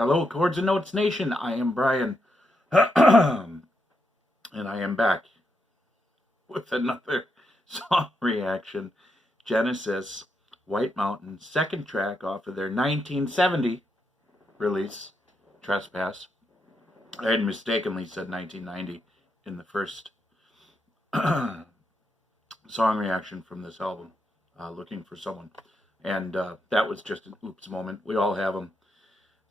Hello, Chords and Notes Nation. I am Brian, and I am back with another song reaction. Genesis, White Mountain, second track off of their 1970 release, Trespass. I had mistakenly said 1990 in the first song reaction from this album, Looking for Someone. And that was just an oops moment. We all have them.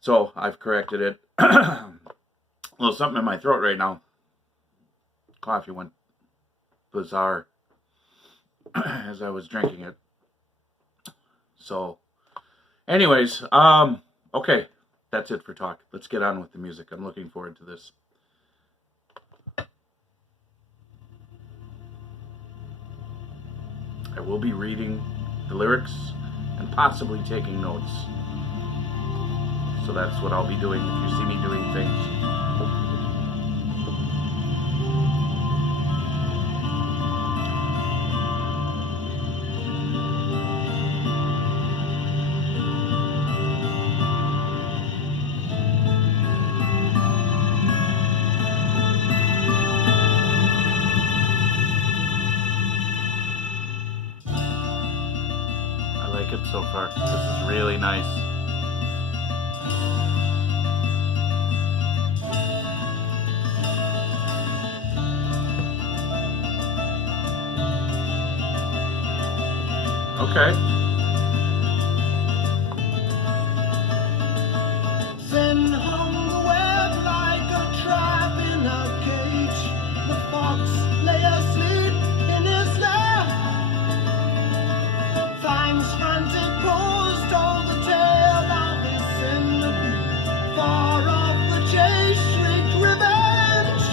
So I've corrected it. A little something in my throat right now. Coffee went bizarre as I was drinking it. So anyways, okay, that's it for talk. Let's get on with the music. I'm looking forward to this. I will be reading the lyrics and possibly taking notes. So that's what I'll be doing if you see me doing things. I like it so far. This is really nice. Okay. Sin hung the web like a trap in a cage. The fox lay asleep in his lair. Fangs frantic paws told the tale of his sin. Far off the chase shrieked revenge.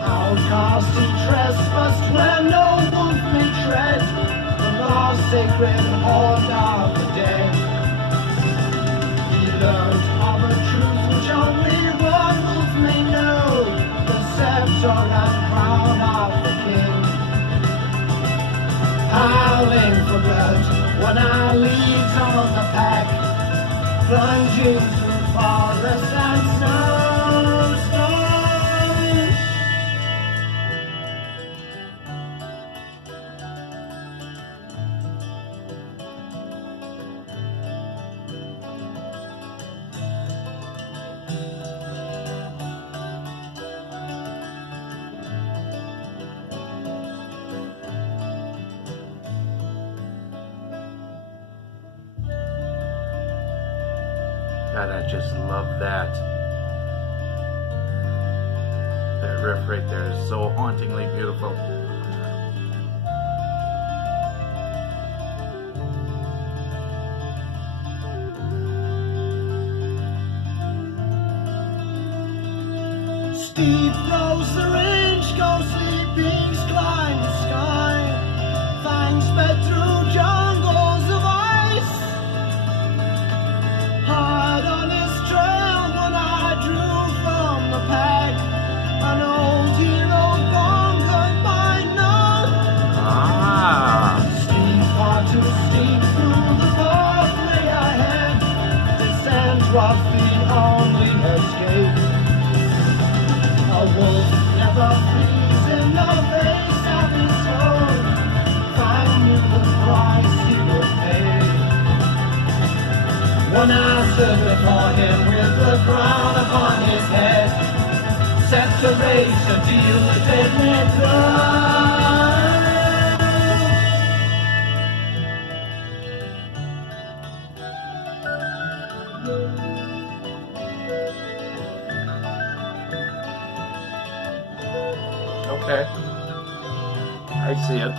Outcast he trespassed where no wolf may tread. Sacred haunt of the dead. He learned of a truth which only one wolf may know, the scepter and crown of the king. Howling for blood, one eye leads on the pack, plunging through forest and snowstorm. God, I just love that. That riff right there is so hauntingly beautiful. Steep rose the range, ghostly peaks climb the sky. Fangs sped through jungles of ice. Hard on his trail, one I drew from the pack. An old hero conquered by none. Steep, far too steep through the pathway ahead. Descent was the only escape. A wolf never flees in the face of his foe. Fang knew the price he would pay. One eye stood before him with the crown upon his head, set to race a deal with deadly blood. Okay. I see it.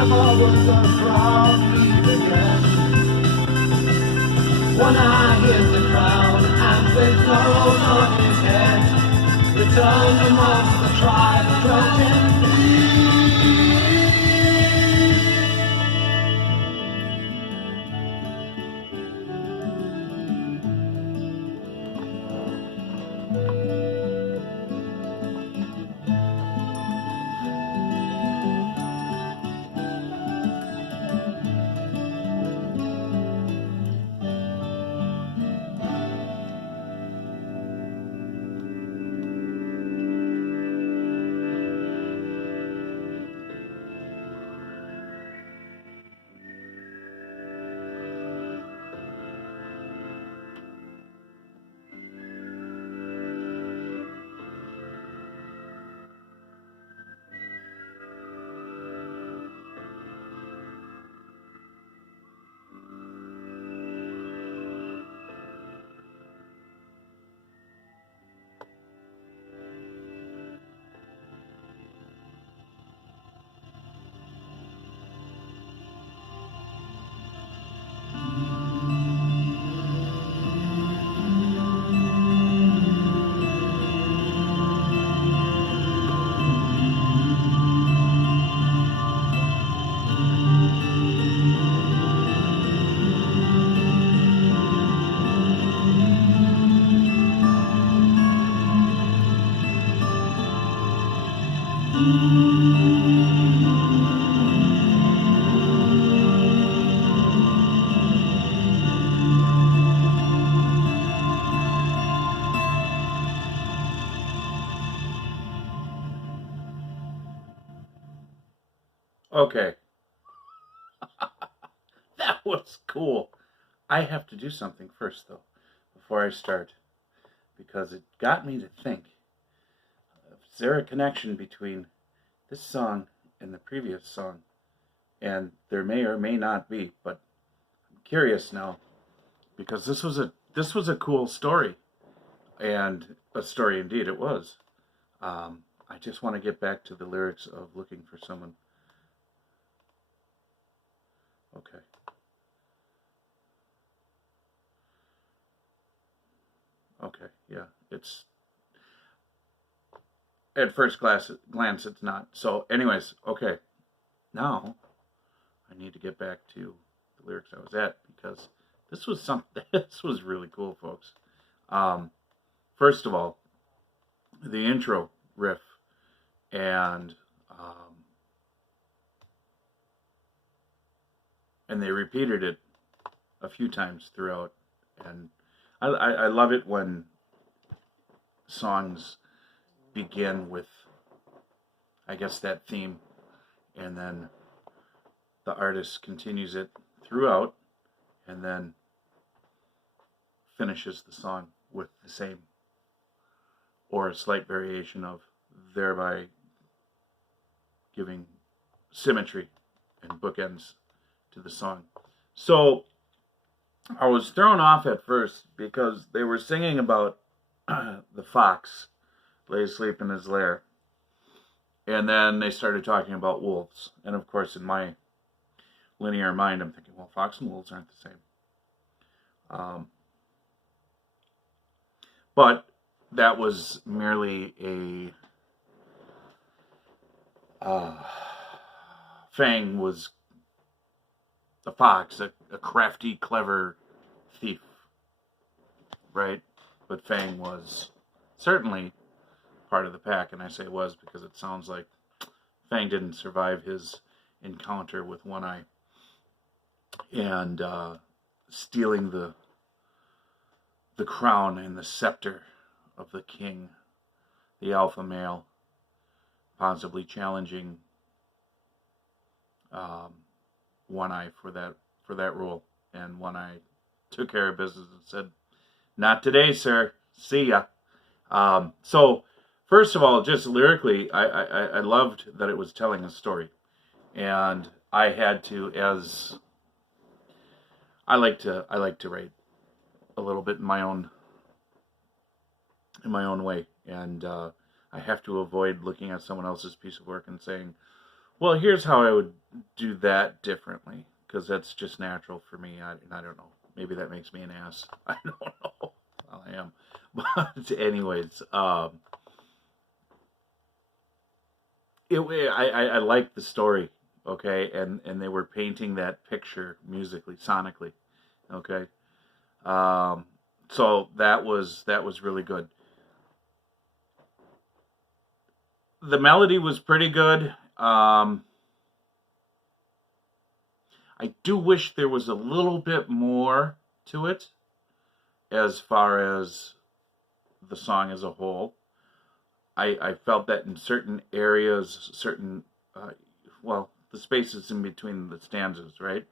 never would the crowd leave again. One eye hit the ground and they close on his head. Return amongst the tribe, dwelt in peace. Okay. That was cool. I have to do something first, though, before I start, because it got me to think, is there a connection between this song and the previous song? And there may or may not be, but I'm curious now, because this was a cool story, and a story indeed it was. I just want to get back to the lyrics of Looking for Someone. Okay. Okay, yeah, it's at first glance it's not. So, anyways, okay, now I need to get back to the lyrics I was at, because this was something. This was really cool, folks. First of all, the intro riff, and and they repeated it a few times throughout, and I love it when songs begin with, I guess, that theme, and then the artist continues it throughout, and then finishes the song with the same or a slight variation of, thereby giving symmetry and bookends to the song. So I was thrown off at first because they were singing about the fox lay asleep in his lair, and then they started talking about wolves. And of course, in my linear mind, I'm thinking, well, fox and wolves aren't the same. But that was merely Fang was a fox, a crafty, clever thief, right? But Fang was certainly part of the pack, and I say was because it sounds like Fang didn't survive his encounter with One Eye and stealing the crown and the scepter of the king, the alpha male, possibly challenging One Eye for that role. And One Eye took care of business and said, "Not today, sir. See ya." So, first of all, just lyrically, I loved that it was telling a story, and I had to, as I like to write a little bit in my own way, and I have to avoid looking at someone else's piece of work and saying, Well, here's how I would do that differently, because that's just natural for me. I don't know. Maybe that makes me an ass. I don't know. Well, I am. But anyways, I like the story, okay, and they were painting that picture musically, sonically, okay. So that was really good. The melody was pretty good. I do wish there was a little bit more to it as far as the song as a whole. I felt that in certain areas, well, the spaces in between the stanzas, right?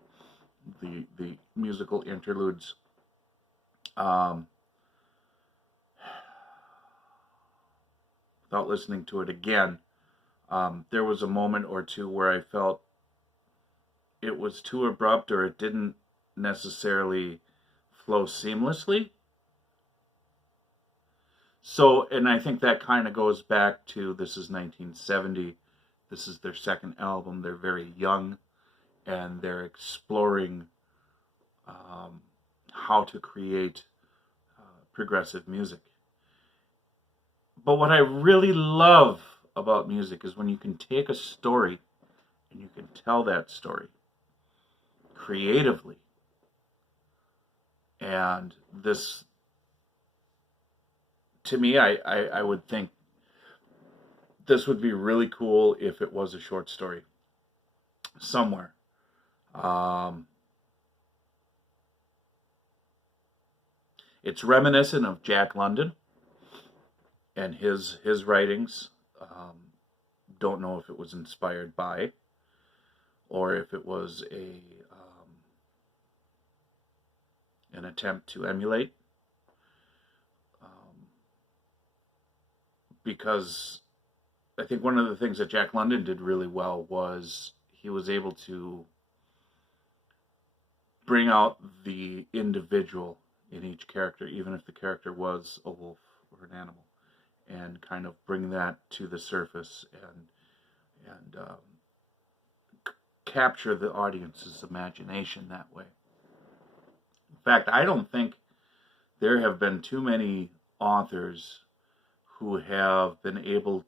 The musical interludes. Without listening to it again, there was a moment or two where I felt it was too abrupt, or it didn't necessarily flow seamlessly. So, and I think that kind of goes back to, this is 1970. This is their second album. They're very young, and they're exploring how to create progressive music. But what I really love about music is when you can take a story and you can tell that story creatively. And this, to me, I would think this would be really cool if it was a short story somewhere. It's reminiscent of Jack London and his writings. Don't know if it was inspired by, or if it was an attempt to emulate. Because I think one of the things that Jack London did really well was he was able to bring out the individual in each character, even if the character was a wolf or an animal, and kind of bring that to the surface and capture the audience's imagination that way. In fact, I don't think there have been too many authors who have been able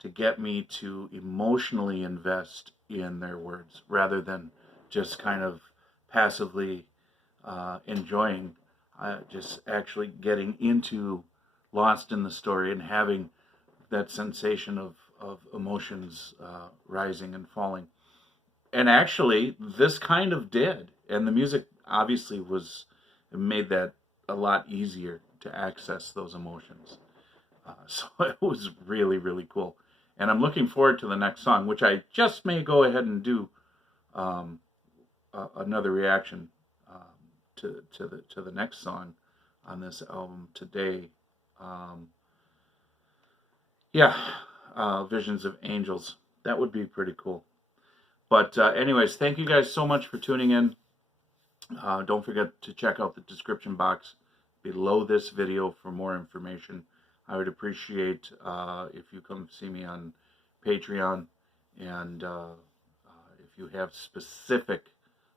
to get me to emotionally invest in their words, rather than just kind of passively enjoying, just actually getting lost in the story and having that sensation of emotions rising and falling. And actually, this kind of did. And the music obviously made that a lot easier to access those emotions. So it was really, really cool. And I'm looking forward to the next song, which I just may go ahead and do another reaction to the next song on this album today. Visions of Angels. That would be pretty cool. But anyways, thank you guys so much for tuning in. Don't forget to check out the description box below this video for more information. I would appreciate if you come see me on Patreon, and if you have specific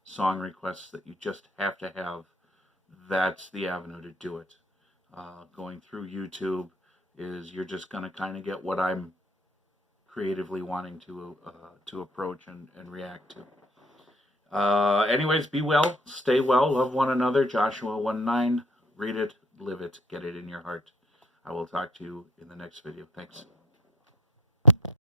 song requests that you just have to have, that's the avenue to do it. Going through YouTube you're just going to kind of get what I'm creatively wanting to approach and react to. Anyways, be well, stay well, love one another. Joshua 1:9. Read it, live it, get it in your heart. I will talk to you in the next video. Thanks.